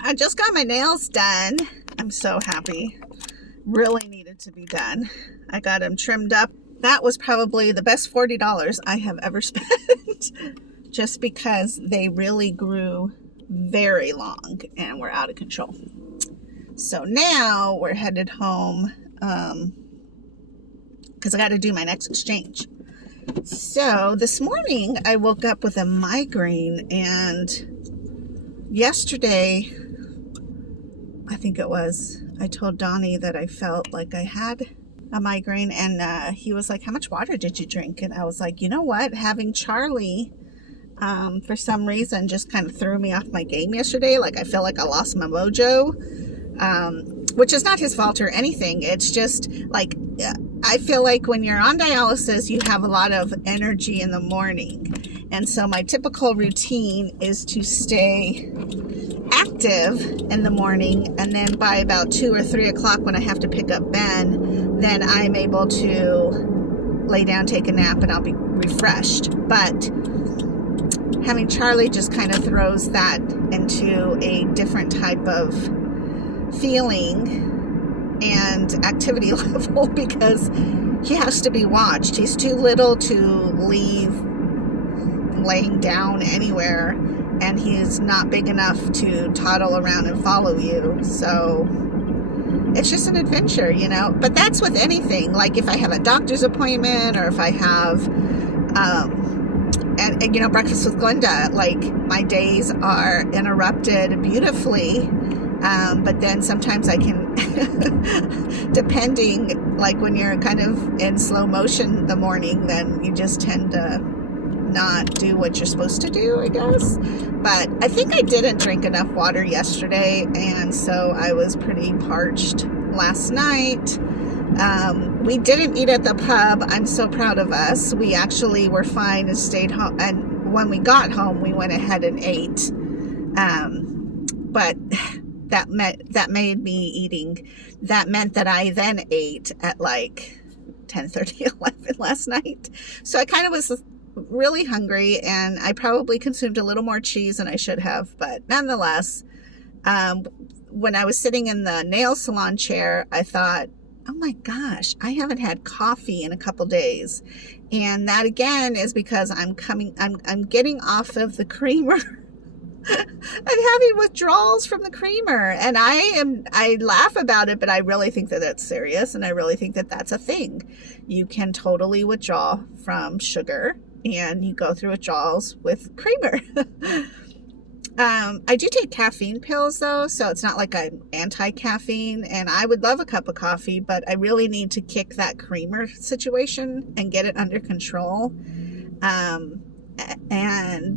I just got my nails done. I'm so happy. Really needed to be done. I got them trimmed up. That was probably the best $40 I have ever spent just because they really grew very long and were out of control. So now we're headed home because I got to do my next exchange. So this morning I woke up with a migraine, and yesterday, I think it was, I told Donnie that I felt like I had a migraine, and he was like, how much water did you drink? And I was like, you know what? Having Charlie, for some reason, just kind of threw me off my game yesterday. Like, I feel like I lost my mojo, which is not his fault or anything. It's just like, I feel like when you're on dialysis, you have a lot of energy in the morning. And so my typical routine is to stay active in the morning, and then by about 2 or 3 o'clock when I have to pick up Ben, then I'm able to lay down, take a nap, and I'll be refreshed. But having Charlie just kind of throws that into a different type of feeling and activity level because he has to be watched. He's too little to leave laying down anywhere, and he's not big enough to toddle around and follow you. So it's just an adventure, you know. But that's with anything. Like if I have a doctor's appointment, or if I have and you know, breakfast with Glenda, like my days are interrupted beautifully. But then sometimes I can, depending, like when you're kind of in slow motion the morning, then you just tend to not do what you're supposed to do, I guess. But I think I didn't drink enough water yesterday, and so I was pretty parched last night. We didn't eat at the pub. I'm so proud of us. We actually were fine and stayed home, and when we got home we went ahead and ate. But that meant that I then ate at like 10:30, 11 last night. So I kind of was really hungry, and I probably consumed a little more cheese than I should have. But nonetheless, when I was sitting in the nail salon chair, I thought, oh my gosh, I haven't had coffee in a couple days. And that again is because I'm getting off of the creamer. I'm having withdrawals from the creamer, and I laugh about it, but I really think that that's serious, and I really think that that's a thing. You can totally withdraw from sugar, and you go through withdrawals with creamer. I do take caffeine pills though, so it's not like I'm anti-caffeine, and I would love a cup of coffee, but I really need to kick that creamer situation and get it under control.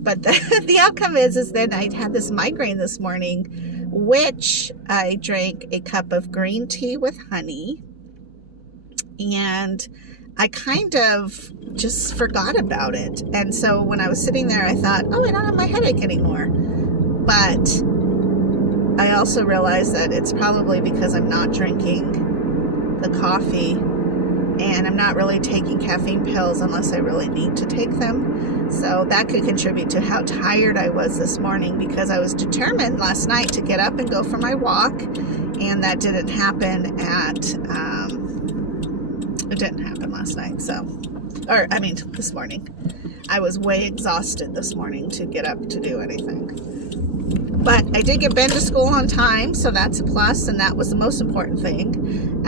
But the outcome is then I had this migraine this morning, which I drank a cup of green tea with honey, and I kind of just forgot about it. And so when I was sitting there, I thought, oh, I don't have my headache anymore. But I also realized that it's probably because I'm not drinking the coffee, and I'm not really taking caffeine pills unless I really need to take them. So that could contribute to how tired I was this morning, because I was determined last night to get up and go for my walk, and that didn't happen it didn't happen last night. This morning. I was way exhausted this morning to get up to do anything. But I did get Ben to school on time, so that's a plus, and that was the most important thing.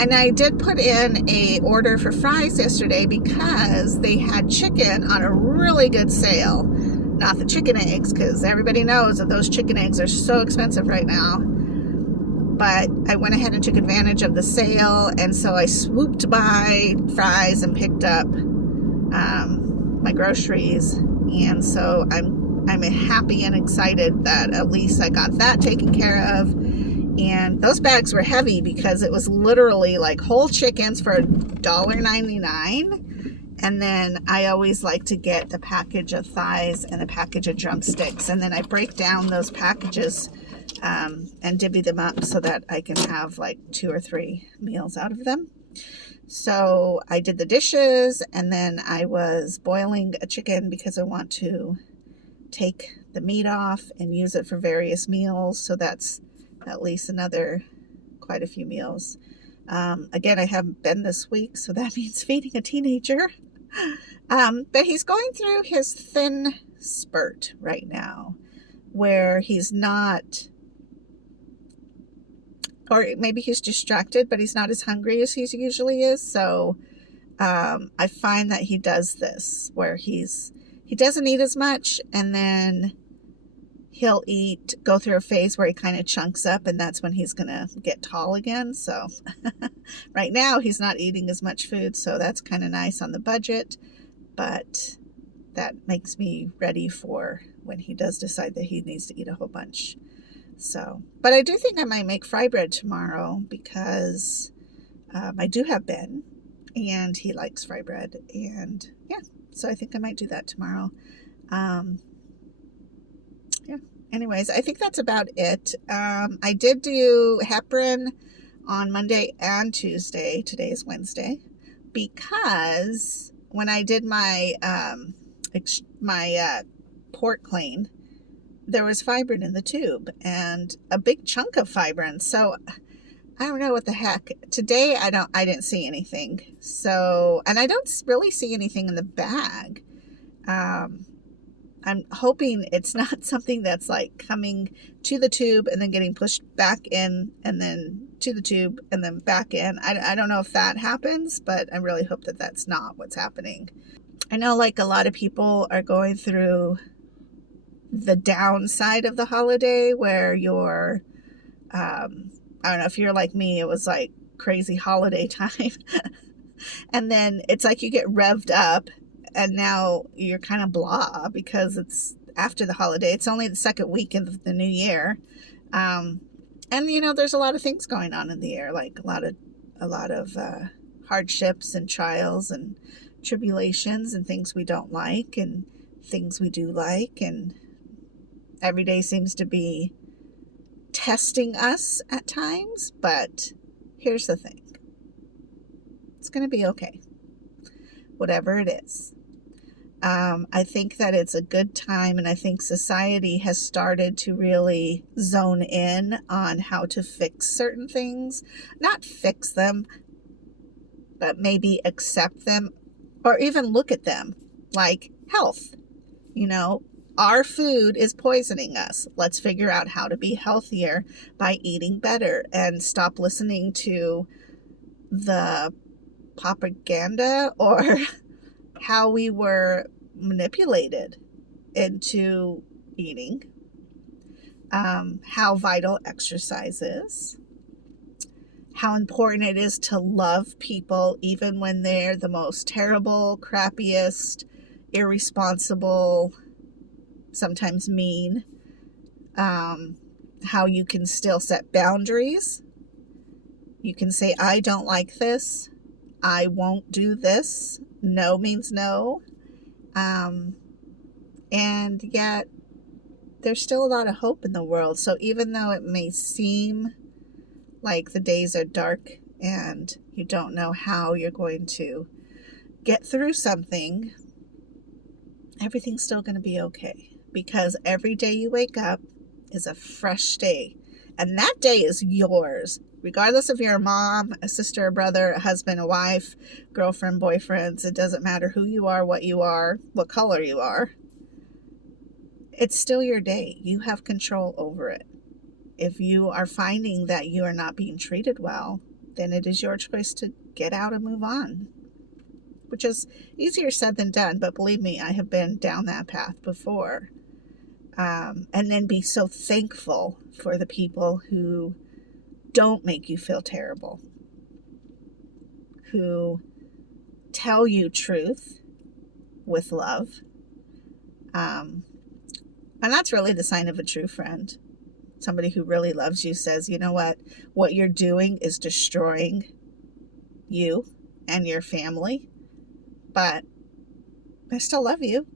And I did put in a order for fries yesterday because they had chicken on a really good sale. Not the chicken eggs, because everybody knows that those chicken eggs are so expensive right now. But I went ahead and took advantage of the sale, and so I swooped by fries and picked up my groceries. And so I'm happy and excited that at least I got that taken care of. And those bags were heavy because it was literally like whole chickens for $1.99. And then I always like to get the package of thighs and a package of drumsticks. And then I break down those packages and divvy them up so that I can have like 2 or 3 meals out of them. So I did the dishes, and then I was boiling a chicken because I want to take the meat off and use it for various meals. So that's at least another quite a few meals. Again, I haven't been this week, so that means feeding a teenager. But he's going through his thin spurt right now where he's not, or maybe he's distracted, but he's not as hungry as he usually is. So I find that he does this where he doesn't eat as much, and then he'll go through a phase where he kind of chunks up, and that's when he's going to get tall again. So right now he's not eating as much food, so that's kind of nice on the budget, but that makes me ready for when he does decide that he needs to eat a whole bunch. So, but I do think I might make fry bread tomorrow because I do have Ben, and he likes fry bread, and yeah, so I think I might do that tomorrow. Yeah. Anyways, I think that's about it. I did do heparin on Monday and Tuesday. Today is Wednesday, because when I did my port clean, there was fibrin in the tube, and a big chunk of fibrin. So I don't know what the heck. Today I didn't see anything. So, and I don't really see anything in the bag. I'm hoping it's not something that's like coming to the tube and then getting pushed back in, and then to the tube and then back in. I don't know if that happens, but I really hope that that's not what's happening. I know like a lot of people are going through the downside of the holiday where you're, I don't know if you're like me, it was like crazy holiday time. And then it's like you get revved up, and now you're kind of blah because it's after the holiday. It's only the second week of the new year. And you know, there's a lot of things going on in the air, like a lot of hardships and trials and tribulations and things we don't like and things we do like. And every day seems to be testing us at times, but here's the thing. It's going to be okay. Whatever it is. I think that it's a good time, and I think society has started to really zone in on how to fix certain things. Not fix them, but maybe accept them or even look at them like health. You know, our food is poisoning us. Let's figure out how to be healthier by eating better and stop listening to the propaganda or how we were manipulated into eating, how vital exercise is, how important it is to love people even when they're the most terrible, crappiest, irresponsible, sometimes mean, how you can still set boundaries. You can say, I don't like this. I won't do this. No means no. And yet there's still a lot of hope in the world. So even though it may seem like the days are dark and you don't know how you're going to get through something, everything's still going to be okay, because every day you wake up is a fresh day, and that day is yours, regardless if you're a mom, a sister, a brother, a husband, a wife, girlfriend, boyfriends. It doesn't matter who you are, what color you are. It's still your day. You have control over it. If you are finding that you are not being treated well, then it is your choice to get out and move on, which is easier said than done. But believe me, I have been down that path before. And then be so thankful for the people who don't make you feel terrible, who tell you truth with love. And that's really the sign of a true friend. Somebody who really loves you says, you know what you're doing is destroying you and your family, but I still love you,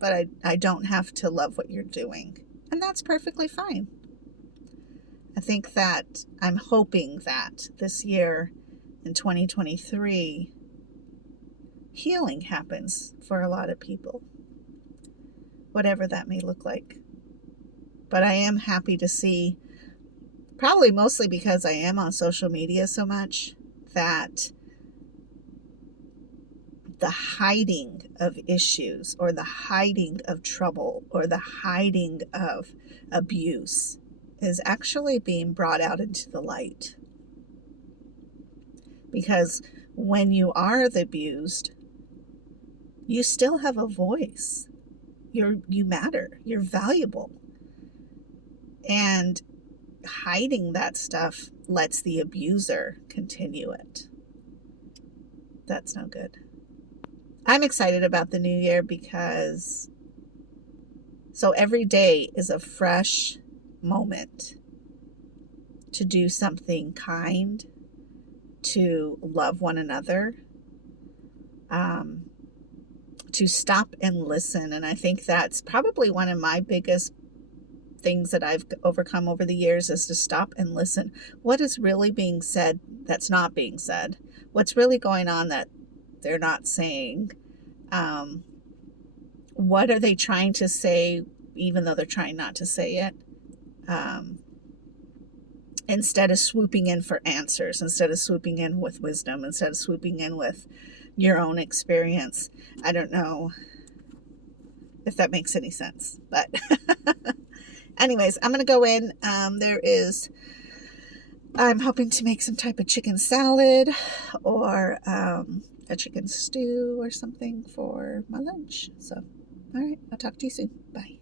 but I don't have to love what you're doing. And that's perfectly fine. I think that I'm hoping that this year in 2023, healing happens for a lot of people. whatever that may look like. But I am happy to see, probably mostly because I am on social media so much, that the hiding of issues or the hiding of trouble or the hiding of abuse is actually being brought out into the light. Because when you are the abused, you still have a voice. You matter. You're valuable. And hiding that stuff lets the abuser continue it. That's no good. I'm excited about the new year because so every day is a fresh moment to do something kind, to love one another, to stop and listen. And I think that's probably one of my biggest things that I've overcome over the years is to stop and listen. What is really being said that's not being said? What's really going on that they're not saying? What are they trying to say, even though they're trying not to say it? Instead of swooping in for answers, instead of swooping in with wisdom, instead of swooping in with your own experience. I don't know if that makes any sense, but anyways, I'm going to go in. I'm hoping to make some type of chicken salad or a chicken stew or something for my lunch. So, all right, I'll talk to you soon. Bye.